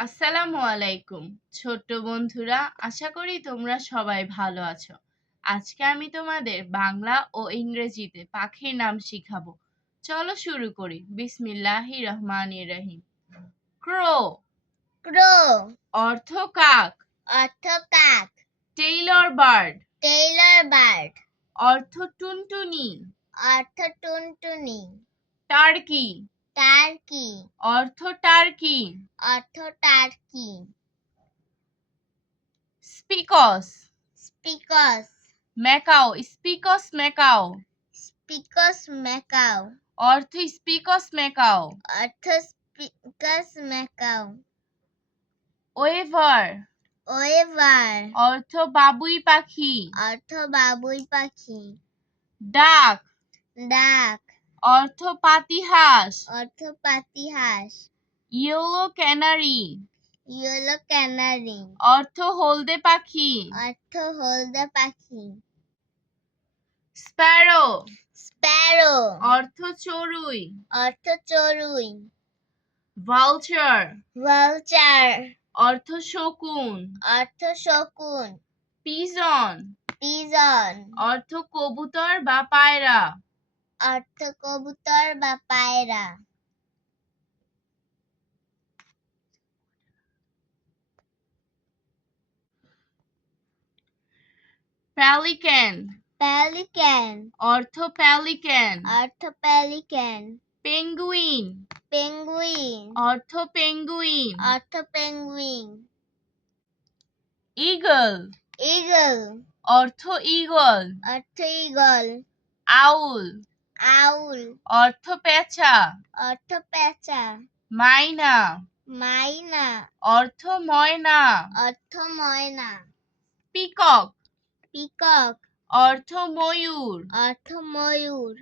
আসসালামু আলাইকুম ছোট্ট বন্ধুরা, আশা করি তোমরা সবাই ভালো আছো। আজকে আমি তোমাদের বাংলা ও ইংরেজিতে পাখির নাম শিখাবো। চলো শুরু করি। বিসমিল্লাহির রহমানির রহিম। ক্রো ক্রো অর্থ কাক। অর্থ কাক। টেইলর বার্ড টেইলর বার্ড অর্থ টুনটুনি। অর্থ টুনটুনি। টার্কি টার্কি অর্থ টার্কি। অর্থ turkey. Spix Spix macaw Spix macaw Spix macaw অর্থ স্পিকস ম্যাকাও। অর্থ স্পিকস ম্যাকাও। ওয়েভার ওয়েভার অর্থ বাবুই পাখি। অর্থ বাবুই পাখি। ডাক ডাক অর্থ পাতিহাঁস। অর্থ পাতিহাঁস। ইয়েলো ক্যানারি ইয়েলো ক্যানারি অর্থ হলদে পাখি। অর্থ হলদে পাখি। স্প্যারো স্প্যারো অর্থ চড়ুই। অর্থ চড়ুই। ভালচার ভালচার অর্থ শকুন। অর্থ শকুন। পিজন পিজন অর্থ কবুতর বা পায়রা। অর্থ কবুতর বা পায়রা। প্যালিক্যান প্যালিক্যান অর্থ প্যালিক্যান। অর্থ প্যালিক্যান। পেঙ্গুইন পেঙ্গুইন অর্থ পেঙ্গুইন। অর্থ পেঙ্গুইন। ঈগল ঈগল অর্থ ঈগল। অর্থ ঈগল। আউল আউল অর্থ পেঁচা। অর্থ পেঁচা। মাইনা মাইনা অর্থ ময়না। অর্থ ময়না। পিকক পিকক অর্থ ময়ূর। অর্থ ময়ূর।